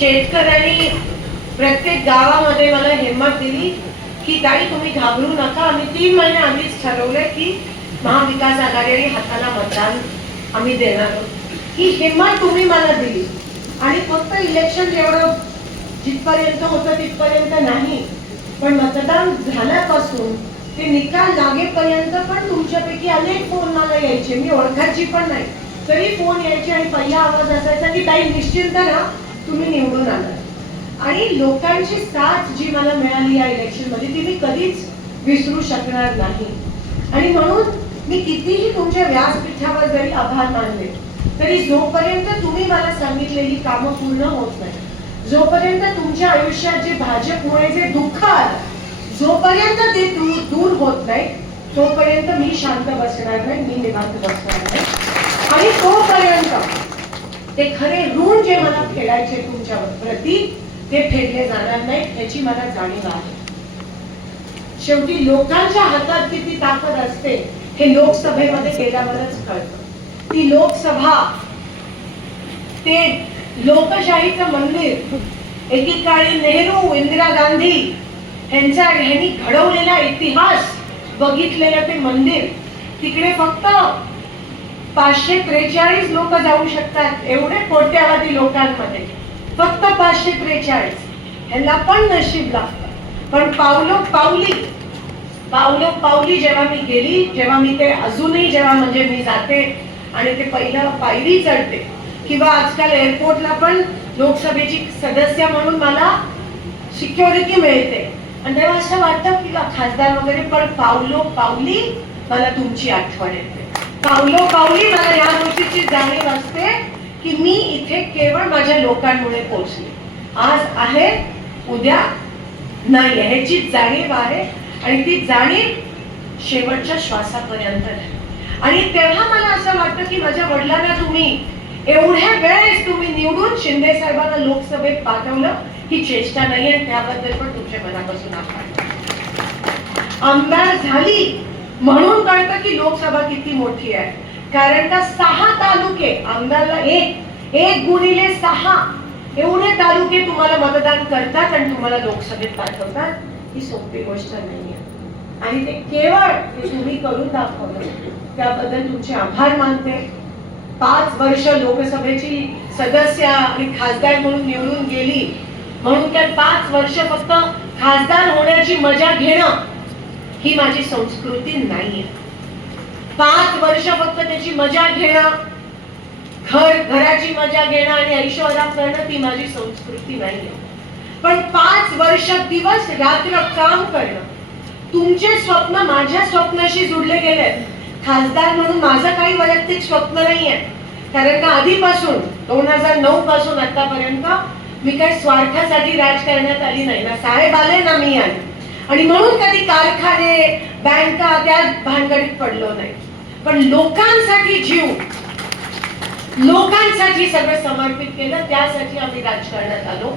शेतकऱ्यांनी प्रत्येक गावामध्ये मला हिंमत दिली की ताई तुम्ही घाबरू नका आम्ही तीन महिने आम्हीच ठरवले की महाविकास आघाडी हाताला मतदान आम्ही देणार आहोत ही हिंमत तुम्ही मला दिली आणि फक्त इलेक्शन जेवढं जिथपर्यंत होतं तिथपर्यंत नाही पण मतदान झाल्यापासून ते निकाल लागेपर्यंत पण तुमच्यापैकी अनेक फोन मला यायचे मी ओळखायची पण नाही तरी फोन यायचे आणि पहिला आवाज असायचा की ताई निश्चिंत ना तुम्ही निवडून आला आणि लोकांची साथ जी मला मिळाली या इलेक्शन मध्ये ती मी कधीच विसरू शकणार नाही आणि म्हणून मी कितीही तुमच्या व्यासपीठावर जरी आभार मानले तरी जोपर्यंत तुम्ही मला सांगितलेली काम पूर्ण होत नाही जोपर्यंत तुमच्या आयुष्यात जे भाजपमुळे जे दुःख आलं जोपर्यंत ते दूर दूर होत नाही तोपर्यंत मी शांत बसणार नाही मी निवांत बसणार नाही आणि तोपर्यंत ते खरे ऋण जे मला फेडायचे तुमच्या प्रती ते फेडले जाणार नाही याची मला जाणीव आहे शेवटी लोकांच्या हातात किती ताकद असते हे लोकसभेमध्ये गेल्यावरच कळत ती लोकसभा ते लोकशाहीचं मंदिर एकीकाळी नेहरू इंदिरा गांधी यांचा ह्यांनी घडवलेला इतिहास बघितलेलं ते मंदिर तिकडे फक्त पाचशे त्रेचाळीस लोक जाऊ शकतात एवढे कोट्यावधी लोकांमध्ये फक्त पाचशे त्रेचाळीस ह्याला पण नशीब लागतं पण पावलो पावली पावलो पावली जेव्हा मी गेली जेव्हा मी ते अजूनही जेव्हा म्हणजे मी जाते आणि ते पहिलं पायरी चढते किंवा आजकाल एअरपोर्टला पण लोकसभेची सदस्य म्हणून मला सिक्युरिटी मिळते आणि तेव्हा असं वाटतं की खासदार वगैरे पण पावलो पावली मला तुमची आठवण येते पावलो पावली मला या गोष्टीची जाणीव असते की मी इथे केवळ माझ्या लोकांमुळे पोहोचले आज आहे उद्या नाही आहे ह्याची जाणीव आहे आणि ती जाणीव शेवटच्या श्वासापर्यंत आहे आणि तेव्हा मला असं वाटतं की माझ्या वडिलांना तुम्ही एवढ्या वेळेस तुम्ही निवडून शिंदे साहेबांना लोकसभेत पाठवलं ही चेष्टा नाही आणि त्याबद्दल पण तुमच्या मनापासून आभार आमदार झाली म्हणून कळतं की लोकसभा किती मोठी आहे कारण का सहा तालुके आमदारला एक एक गुणिले सहा एवढे तालुके तुम्हाला मतदान करतात आणि तुम्हाला लोकसभेत पाठवतात ही सोपी गोष्ट नाही आहे आणि ते केवळ तुम्ही करून दाखवलं त्याबद्दल तुमचे आभार मानते पाच वर्ष लोकसभेची सदस्य आणि खासदार म्हणून निवडून गेली म्हणून त्या पाच वर्ष फक्त खासदार होण्याची मजा घेणं ही माझी संस्कृती नाहीये पाच वर्ष फक्त त्याची मजा घेणं घर घराची मजा घेणं आणि ऐश्वरात करणं ती माझी संस्कृती नाहीये पण पाच वर्ष दिवस रात्र काम करणं तुमचे स्वप्न माझ्या स्वप्नाशी जुडले गेले खासदार म्हणून माझं काही वैयक्तिक स्वप्न नाहीये कारण का आधीपासून दोन हजार नऊ पासून आतापर्यंत मी काही स्वार्थासाठी करण्यात आली नाही ना साहेब आले ना मी आले आणि म्हणून कधी कारखाने बँका त्यात भानगडीत पडलो नाही पण लोकांसाठी जीव लोकांसाठी सगळं समर्पित केलं त्यासाठी आम्ही राजकारणात आलो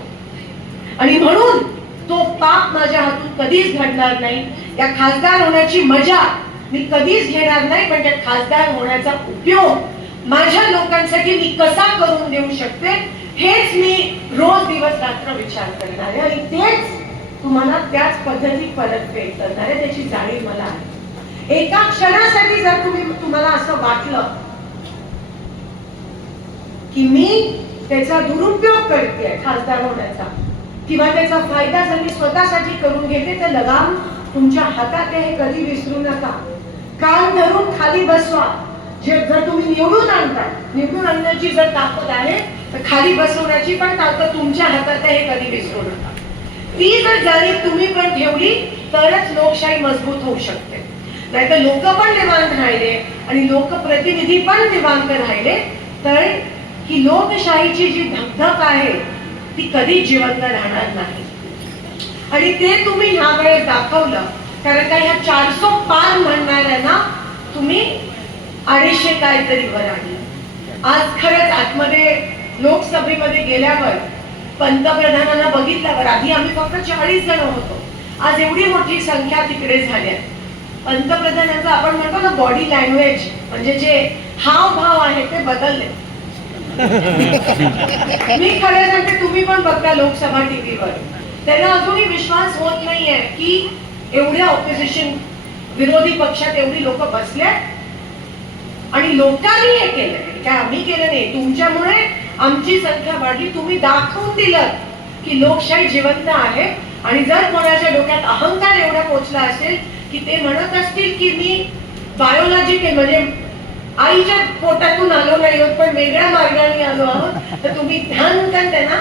आणि म्हणून तो पाप माझ्या हातून कधीच घडणार नाही या खासदार होण्याची मजा मी कधीच घेणार नाही पण त्या खासदार होण्याचा उपयोग माझ्या लोकांसाठी मी कसा करून देऊ शकते हेच मी रोज दिवस रात्र विचार करणार आहे आणि तेच तुम्हाला त्याच पद्धतीत परत करणार आहे त्याची जाणीव मला आहे एका क्षणासाठी जर तुम्ही तुम्हाला असं वाटलं की मी त्याचा दुरुपयोग करते खासदार होण्याचा किंवा त्याचा फायदा जर मी स्वतःसाठी करून घेते तर लगाम तुमच्या हातात हे कधी विसरू नका काल धरून खाली बसवा जे जर तुम्ही निवडून आणता निवडून आणण्याची जर ताकद आहे तर खाली बसवण्याची पण ताकद तुमच्या हातात हे कधी विसरू नका ती जर जाणीव तुम्ही पण ठेवली तरच लोकशाही मजबूत होऊ शकते नाहीतर लोक पण निवांत राहिले आणि लोकप्रतिनिधी पण निवांत राहिले तर ही लोकशाहीची जी धकधक आहे ती कधी जिवंत राहणार नाही आणि ते तुम्ही ह्या वेळेस दाखवलं कारण का ह्या चारसो पान म्हणणाऱ्यांना तुम्ही अडीचशे काहीतरी वर आणलं आज खरंच आतमध्ये लोकसभेमध्ये गेल्यावर पंतप्रधानांना बघितल्यावर आधी आम्ही फक्त चाळीस जण होतो आज एवढी मोठी संख्या तिकडे झाल्या पंतप्रधानांचं आपण म्हणतो ना बॉडी लँग्वेज म्हणजे जे हावभाव आहे ते बदलले मी खरं सांगते तुम्ही पण बघता लोकसभा टीव्हीवर त्यांना अजूनही विश्वास होत नाहीये की एवढ्या ऑपोजिशन विरोधी पक्षात एवढी लोक बसल्या आणि लोकांनी हे केलं काय आम्ही केलं नाही तुमच्यामुळे आमची संख्या वाढली तुम्ही दाखवून दिलं की लोकशाही जिवंत आहे आणि जर कोणाच्या डोक्यात अहंकार एवढा पोचला असेल की ते म्हणत असतील की मी बायोलॉजिकल म्हणजे आईच्या पोटातून आलो नाही होत पण वेगळ्या मार्गाने आलो आहोत तर तुम्ही ध्यान त्यांना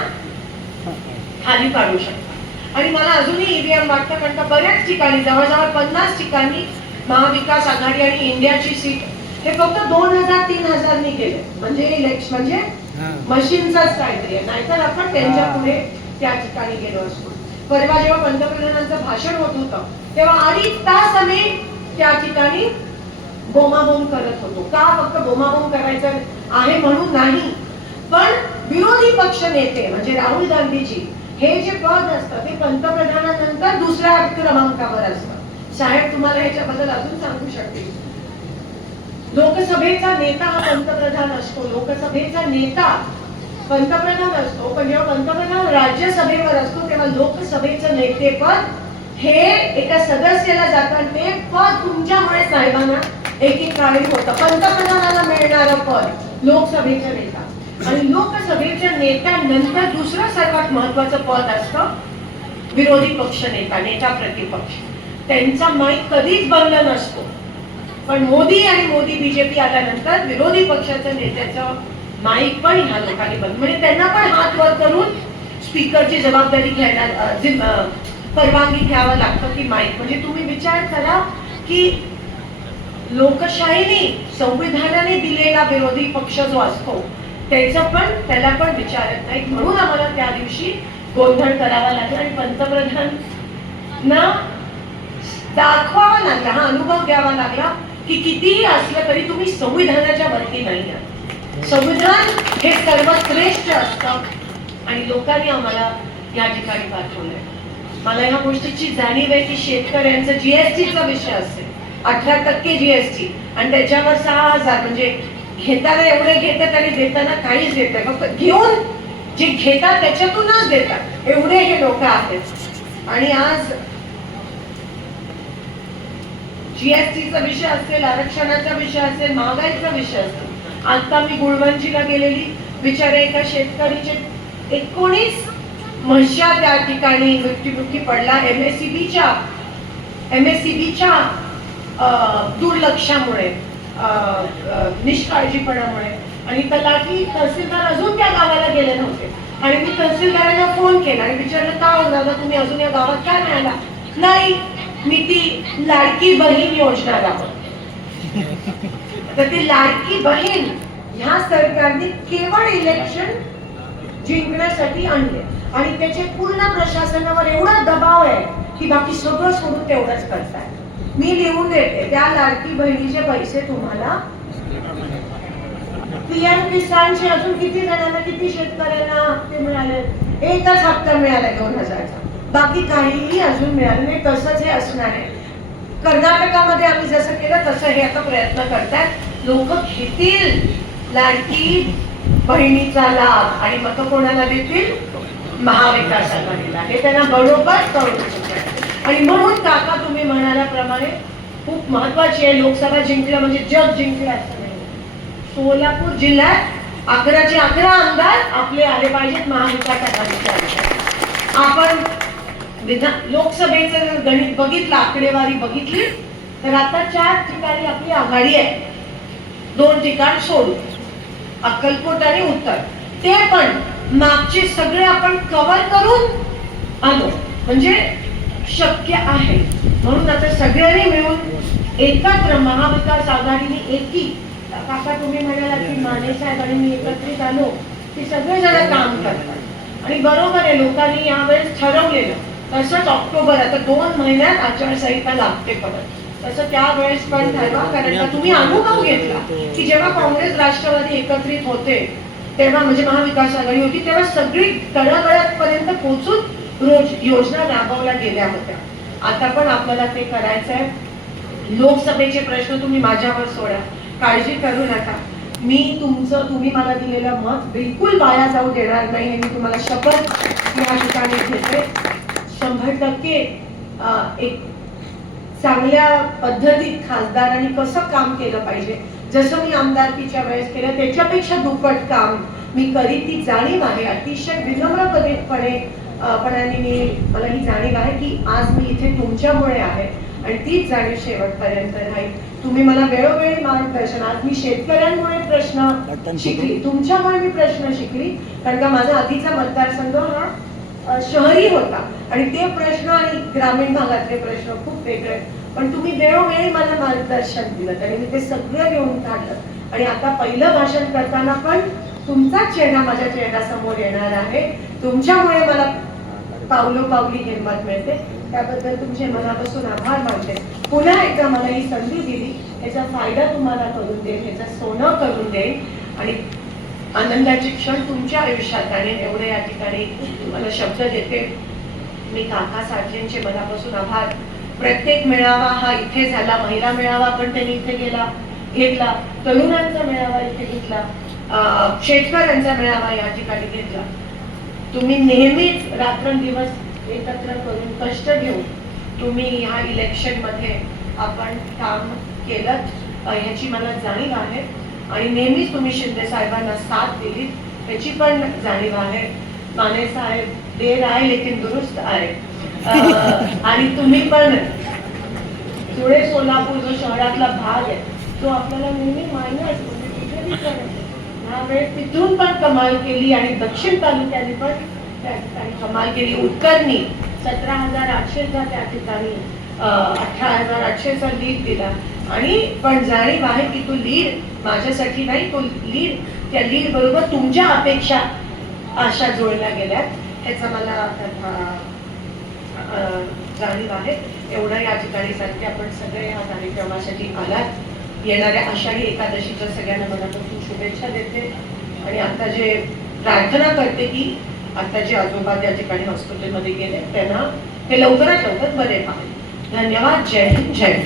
खाली पाडू शकता आणि मला अजूनही ईव्हीएम वाटतं कारण का बऱ्याच ठिकाणी जवळजवळ पन्नास ठिकाणी महाविकास आघाडी आणि इंडियाची सीट हे फक्त दोन हजार तीन हजारनी केले म्हणजे इलेक्शन म्हणजे मशीनचाच काहीतरी आहे नाहीतर आपण त्यांच्या पुढे त्या ठिकाणी गेलो असतो परवा जेव्हा पंतप्रधानांचं भाषण होत होतं तेव्हा अडीच तास आम्ही त्या ठिकाणी बोमाबोम करत होतो का फक्त बोमाबोम करायचं आहे म्हणून नाही पण विरोधी पक्ष नेते म्हणजे राहुल गांधीजी हे जे पद असतं ते पंतप्रधानानंतर दुसऱ्या क्रमांकावर असतं साहेब तुम्हाला याच्याबद्दल अजून सांगू शकते लोकसभेचा नेता हा पंत सभेचा नेता पंतप्रधान असतो पण जेव्हा पंतप्रधान राज्यसभेवर असतो तेव्हा लोकसभेचं नेतेपद हे एका सदस्याला जातात ते पद तुमच्यामुळे साहेबांना एकेक काळी होतं पंतप्रधानाला मिळणार पद लोकसभेचा नेता आणि लोकसभेच्या नेत्यानंतर दुसरं सर्वात महत्वाचं पद असतं विरोधी पक्ष नेता नेता प्रतिपक्ष त्यांचा माईक कधीच बंद नसतो पण मोदी आणि मोदी बीजेपी आल्यानंतर विरोधी पक्षाच्या नेत्याचं माईक पण ह्या लोकांनी बंद म्हणजे त्यांना पण हात वर करून स्पीकरची जबाबदारी घ्यायला परवानगी घ्यावं लागतं की माईक म्हणजे तुम्ही विचार करा की लोकशाहीने संविधानाने दिलेला विरोधी पक्ष जो असतो त्याचा पण त्याला पण विचारत नाही म्हणून आम्हाला त्या दिवशी गोंधळ करावा लागला आणि पंतप्रधान ना दाखवावा लागला हा अनुभव द्यावा लागला की कितीही असलं तरी तुम्ही संविधानाच्या वरती नाही आहात संविधान हे श्रेष्ठ असत आणि लोकांनी आम्हाला या ठिकाणी पाठवलंय मला या गोष्टीची जाणीव आहे की शेतकऱ्यांचं जीएसटीचा विषय असेल अठरा टक्के जीएसटी आणि त्याच्यावर सहा हजार म्हणजे घेताना एवढे घेतात आणि देताना काहीच देत फक्त घेऊन जे घेतात त्याच्यातूनच देतात एवढे हे लोक आहेत आणि आज जीएसटीचा विषय असेल आरक्षणाचा विषय असेल महागाईचा विषय असेल आता मी गुळवंजीला गेलेली बिचारे एका शेतकरीचे एकोणीस म्हशा त्या ठिकाणी मृत्यूमुखी पडला एम एस सी बीच्या एम एस सी बीच्या दुर्लक्षामुळे निष्काळजीपणामुळे आणि तलाठी तहसीलदार अजून त्या गावाला गेले नव्हते आणि मी तहसीलदारांना फोन केला आणि विचारलं का हो दादा तुम्ही अजून या गावात काय मिळाला नाही मी ती लाडकी बहीण योजना राबवतो तर ती लाडकी बहीण ह्या सरकारने केवळ इलेक्शन जिंकण्यासाठी आणले आणि त्याचे पूर्ण प्रशासनावर एवढा दबाव आहे की बाकी सगळं सोडून तेवढंच करताय मी लिहून देते त्या लाडकी बहिणीचे पैसे तुम्हाला पीएम किसानचे अजून किती जणांना किती शेतकऱ्यांना हप्ते मिळाले एकच हप्ता मिळाला दोन हजारचा बाकी काहीही अजून मिळालं नाही तसंच हे असणार आहे कर्नाटकामध्ये आम्ही जसं केलं तसं हे आता प्रयत्न करतात लोक घेतील लाडकी बहिणीचा लाभ आणि मग कोणाला देतील महाविकास आघाडीला हे त्यांना बरोबर कळू आणि म्हणून काका तुम्ही म्हणाल्याप्रमाणे खूप महत्वाची आहे लोकसभा जिंकल्या म्हणजे जग जिंकल्या असं नाही सोलापूर जिल्ह्यात अकराचे अकरा आमदार आपले आले पाहिजेत महाविकास आघाडीचे आपण विधान लोकसभेचं जर गणित बघितलं आकडेवारी बघितली तर आता चार ठिकाणी आपली आघाडी आहे दोन ठिकाण सोडून अक्कलकोट आणि उत्तर ते पण मागचे सगळे आपण कव्हर करून आलो म्हणजे शक्य आहे म्हणून आता सगळ्यांनी मिळून एकत्र महाविकास आघाडीने एकी काका तुम्ही म्हणाला की माने साहेब आणि मी एकत्रित आलो की सगळेजण काम करतात आणि बरोबर आहे लोकांनी यावेळेस ठरवलेलं तसंच ऑक्टोबर आता दोन महिन्यात आचारसंहिता लागते परत तसं त्यावेळेस पण ठरवा कारण का तुम्ही अनुभव घेतला की जेव्हा काँग्रेस राष्ट्रवादी एकत्रित होते तेव्हा म्हणजे महाविकास आघाडी होती तेव्हा सगळी पर्यंत पोहोचून रोज योजना राबवल्या गेल्या होत्या आता पण आपल्याला ते करायचं आहे लोकसभेचे प्रश्न तुम्ही माझ्यावर सोडा काळजी करू नका मी तुमचं तुम्ही मला दिलेलं मत बिलकुल वाया जाऊ देणार नाही आणि मी तुम्हाला शपथ या ठिकाणी घेते शंभर टक्के एक चांगल्या पद्धतीत खासदारांनी कसं काम केलं पाहिजे जसं मी आमदारकीच्या वेळेस केलं त्याच्यापेक्षा दुप्पट काम मी करीत ती जाणीव आहे अतिशय विनम्रपणेपणे पणाने मी मला ही जाणीव आहे की आज मी इथे तुमच्यामुळे आहे आणि तीच जाणीव शेवटपर्यंत राहील तुम्ही मला वेळोवेळी मार्गदर्शन आज मी शेतकऱ्यांमुळे प्रश्न शिकली तुमच्यामुळे मी प्रश्न शिकली कारण का माझा आधीचा मतदारसंघ हा शहरी होता आणि ते प्रश्न आणि ग्रामीण भागातले प्रश्न खूप वेगळे पण तुम्ही वेळोवेळी मला मार्गदर्शन दिलं आणि मी ते सगळं घेऊन काढलं आणि आता पहिलं भाषण करताना पण तुमचाच चेहरा माझ्या चेहऱ्यासमोर येणार आहे तुमच्यामुळे मला पावली हिंमत मिळते त्याबद्दल तुमचे मनापासून आभार मानते पुन्हा एकदा मला ही संधी दिली याचा फायदा तुम्हाला करून देईल याचा सोनं करून देईल आणि आनंदाचे क्षण तुमच्या आयुष्यात आणि एवढे या ठिकाणी मला शब्द देते मी काका साठेंचे मनापासून आभार प्रत्येक मेळावा हा इथे झाला महिला मेळावा पण त्यांनी इथे गेला घेतला तरुणांचा मेळावा इथे घेतला शेतकऱ्यांचा मेळावा या ठिकाणी घेतला तुम्ही नेहमीच दिवस एकत्र करून कष्ट घेऊन तुम्ही ह्या इलेक्शन मध्ये आपण काम केलं ह्याची मला जाणीव आहे आणि नेहमीच तुम्ही शिंदे साहेबांना साथ दिली त्याची पण जाणीव आहे माने साहेब देर आहे लेकिन दुरुस्त आहे आणि तुम्ही पण धुळे सोलापूर जो शहरातला भाग आहे तो आपल्याला नेहमी मान्य असतो तिथून पण कमाल केली आणि दक्षिण तालुक्याने पण त्या कमाल केली उत्तरनी सतरा हजार आठशे त्या ठिकाणी अठरा हजार आठशेचा लीड दिला आणि पण जाणीव आहे की तो लीड माझ्यासाठी नाही तो लीड त्या लीड बरोबर तुमच्या अपेक्षा आशा जोडल्या गेल्यात ह्याचा मला जाणीव आहे एवढा या ठिकाणी सारखे आपण सगळे ह्या कार्यक्रमासाठी आलात येणाऱ्या आषाढी एकादशीच्या सगळ्यांना मनापासून शुभेच्छा देते आणि आता जे प्रार्थना करते की आता जे आजोबा त्या ठिकाणी हॉस्पिटलमध्ये गेले त्यांना ते लवकरात लवकर बरे पाहिजे धन्यवाद जय हिंद जय